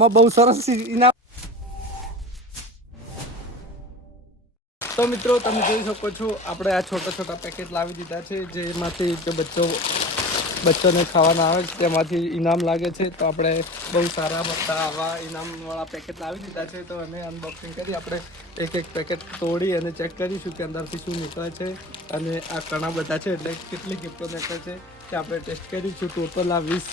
માં બહુ સરસ ઇનામ તો મિત્રો, તમે જોઈ શકો છો, આપણે આ છોટા છોટા પેકેટ લાવી દીધા છે, જેમાંથી જે બચ્ચો બચ્ચોને ખાવાના આવે છે, તેમાંથી ઇનામ લાગે છે. તો આપણે બહુ સારા બધા આવા ઇનામવાળા પેકેટ લાવી દીધા છે. તો એને અનબોક્સિંગ કરી, આપણે એક એક પેકેટ તોડી અને ચેક કરીશું કે અંદરથી શું નીકળે છે અને આ ઘણા બધા છે, એટલે કેટલી ગિફ્ટો નીકળે છે તે આપણે ટેસ્ટ કરીશું. ટોટલ આ વીસ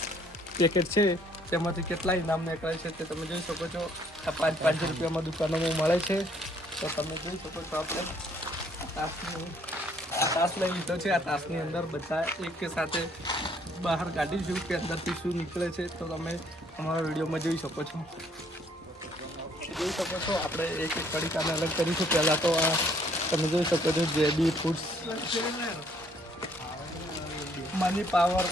પેકેટ છે. તેમાંથી કેટલાય ઇનામ નીકળે છે તે તમે જોઈ શકો છો. આ પાંચ પાંચ રૂપિયામાં દુકાનોમાં મળે છે. તો તમે જોઈ શકો છો આપણે આ તાસનું આ તાસ લઈ લીધો છે. આ તાસની અંદર બધા એક સાથે બહાર કાઢીશું કે અંદરથી શું નીકળે છે તો તમે અમારા વિડીયોમાં જોઈ શકો છો. જોઈ શકો છો આપણે એક એક પડીકાને અલગ કરીશું. પહેલાં તો આ તમે જોઈ શકો છો જેબી ફૂડ્સ. મની પાવર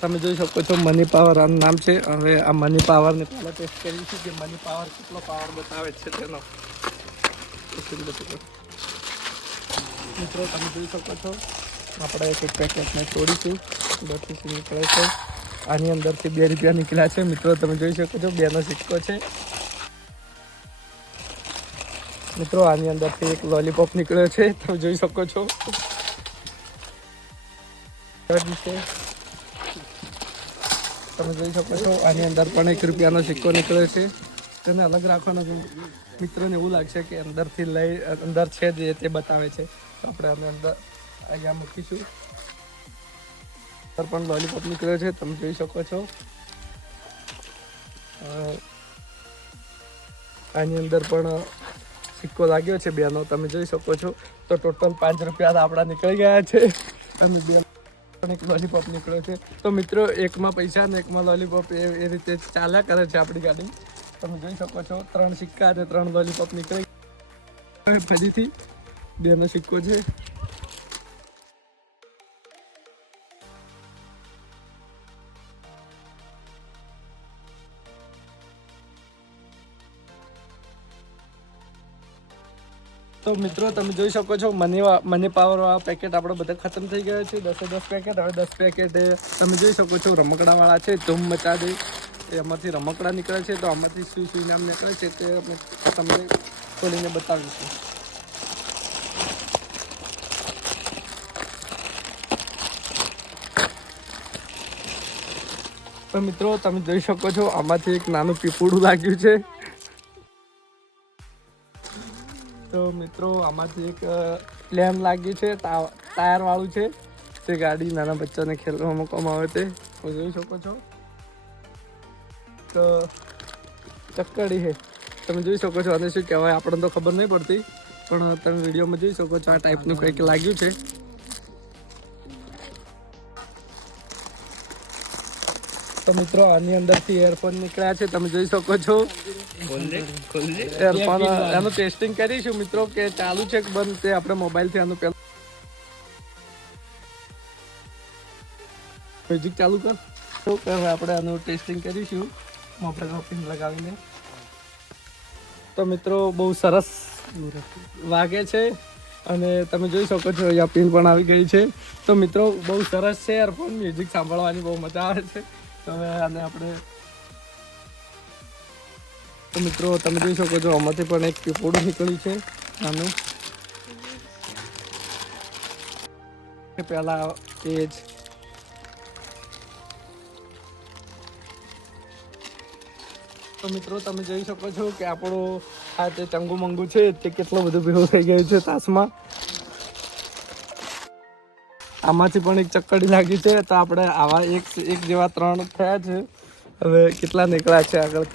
તમે જોઈ શકો છો મની પાવર આનું નામ છે. હવે આ મની પાવરને પહેલાં ટેસ્ટ કરી છે કે મની પાવર કેટલો પાવર બતાવે છે તેનો. મિત્રો, તમે જોઈ શકો છો, આપણે એક એક પેકેટને તોડીશું. બધી નીકળે છે. આની અંદરથી બે રૂપિયા નીકળ્યા છે. મિત્રો, તમે જોઈ શકો છો, બેનો સિક્કો છે. મિત્રો, આની અંદરથી એક લોલીપોપ નીકળ્યો છે. તમે જોઈ શકો છો છે. તમે જોઈ શકો છો, આની અંદર પણ એક રૂપિયાનો સિક્કો નીકળ્યો છે. તેને અલગ રાખવાનો મિત્રને એવું લાગશે કે અંદરથી લઈ, અંદર છે જે તે બતાવે છે. તો આપણે આને અંદર અહીંયા મૂકીશું. અંદર પણ લોલીપોપ નીકળ્યો છે, તમે જોઈ શકો છો. આની અંદર પણ સિક્કો લાગ્યો છે બેનો, તમે જોઈ શકો છો. તો ટોટલ પાંચ રૂપિયા આપણા નીકળી ગયા છે. અને બે પણ એક લોલીપોપ નીકળ્યો છે. તો મિત્રો, એકમાં પૈસા ને એકમાં લોલીપોપ એ એ રીતે ચાલ્યા કરે છે આપણી ગાડી. તમે જોઈ શકો છો, ત્રણ સિક્કા અને ત્રણ લોલીપોપ નીકળી. ફરીથી બેનો સિક્કો છે. તો મિત્રો, તમે જોઈ શકો છો મની મની પાવર વાળા પેકેટ આપણે બધા ખતમ થઈ ગયા છે. દસે દસ પેકેટ હવે દસ પેકેટ તમે જોઈ શકો છો રમકડા વાળા છે, ધૂમ મચા દે. એમાંથી રમકડા નીકળે છે, તો આમાંથી શું શું નામ નીકળે છે તે અમે તમને ખોલીને બતાવીશું. તો મિત્રો, તમે જોઈ શકો છો, આમાંથી એક નાનું પીપુડું લાગ્યું છે. તો મિત્રો, આમાંથી એક લેમ્પ લાગ્યું છે ટાયરવાળું ટાયર વાળું છે તે ગાડી નાના બચ્ચાને ખેલવા મૂકવામાં આવે તે તમે જોઈ શકો છો. તો, ચક્કડી છે. તમે જોઈ શકો છો અને શું કહેવાય, આપણને તો ખબર નહીં પડતી, પણ તમે વિડીયોમાં જોઈ શકો છો, આ ટાઈપનું કંઈક લાગ્યું છે. તો મિત્રો, આની અંદરથી એરફોન નીકળ્યા છે, તમે જોઈ શકો છો. એરફોન એનું ટેસ્ટિંગ કરીશું મિત્રો, કે ચાલુ છે કે બંધ તે આપણે મોબાઈલથી આનું પહેલું મ્યુઝિક ચાલુ કર. કે હવે આપણે આનું ટેસ્ટિંગ કરીશું. મોબાઈલમાં પિન લગાવીને. તો મિત્રો, બહુ સરસ વાગે છે, અને તમે જોઈ શકો છો, અહીંયા પિન પણ આવી ગઈ છે. તો મિત્રો, બહુ સરસ છે એરફોન મ્યુઝિક સાંભળવાની બહુ મજા આવે છે. હવે આને આપણે તો મિત્રો, તમે જોઈ શકો છો, આમાંથી પણ એક પીપોડું નીકળ્યું છે આનું પહેલા એ તો મિત્રો, તમે જોઈ શકો છો કે આપણો આ જે ચંગુ મંગુ છે, તે કેટલો બધો ભેગો થઈ ગયો છે તાસમાં. આમાંથી પણ એક ચક્કડી લાગી છે, તો આપણે આવા એક એક જેવા ત્રણ થયા છે. હવે કેટલા નીકળ્યા છે આગળ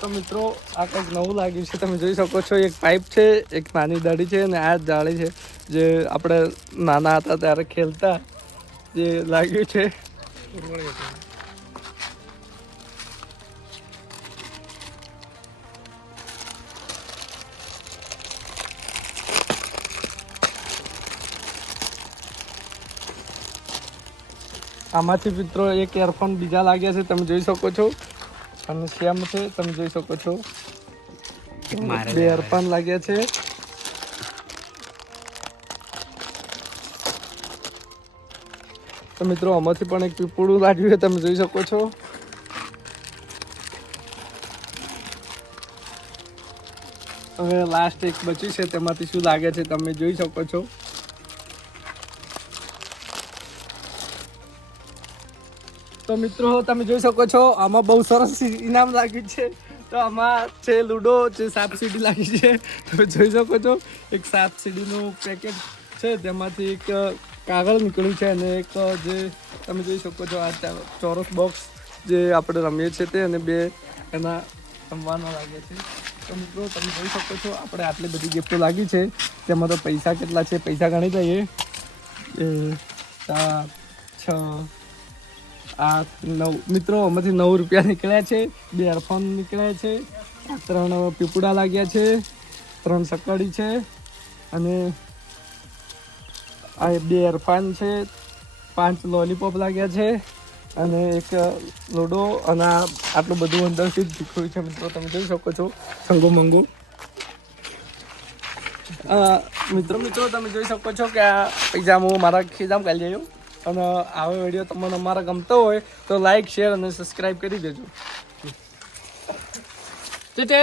તો મિત્રો, આ કંઈક નવું લાગ્યું છે. તમે જોઈ શકો છો, એક પાઇપ છે, એક નાની દડી છે અને આ જાળી છે, જે આપણે નાના હતા ત્યારે ખેલતા, જે લાગ્યું છે. આમાંથી મિત્રો એક એરફોન બીજા લાગ્યા છે તમે જોઈ શકો છો. અને સેમ છે તમે જોઈ શકો છો. બે એરફોન લાગ્યા છે. તો મિત્રો આમાંથી પણ એક પીપળું લાગ્યું છે તમે જોઈ શકો છો. હવે લાસ્ટ એક બચ્યું છે તેમાંથી શું લાગે છે તમે જોઈ શકો છો. તો મિત્રો, તમે જોઈ શકો છો, આમાં બહુ સરસ ઇનામ લાગ્યું છે. તો આમાં છે લૂડો જે સાપ સીડી લાગી છે. તમે જોઈ શકો છો, એક સાપ સીડીનું પેકેટ છે તેમાંથી એક કાગળ નીકળ્યું છે અને એક જે તમે જોઈ શકો છો, આ ચોરસ બોક્સ જે આપણે રમીએ છીએ તે અને બે એના રમવાના લાગે છે. તો મિત્રો, તમે જોઈ શકો છો, આપણે આટલી બધી ગિફ્ટો લાગી છે. તેમાં તો પૈસા કેટલા છે, પૈસા ગણી લઈએ બે સાત, છ આઠ નવ મિત્રો, આમાંથી નવ રૂપિયા નીકળ્યા છે, બે અરફોન નીકળ્યા છે આ ત્રણ પીપુડા લાગ્યા છે, ત્રણ સકડી છે, અને આ બે અરફાન છે, પાંચ લોલીપોપ લાગ્યા છે, અને એક લોડો, અને આ આટલું બધું અંદરથી જ દીખડ્યું છે, મિત્રો, તમે જોઈ શકો છો, સંગો મંગો. મિત્રો મિત્રો, તમે જોઈ શકો છો કે આ પૈસા હું મારા ખિસ્સામાં કાઢી આવ્યો અને આવો વીડિયો તમને અમારા ગમતો હોય તો લાઈક શેર અને સબસ્ક્રાઈબ કરી દેજો. ચેચે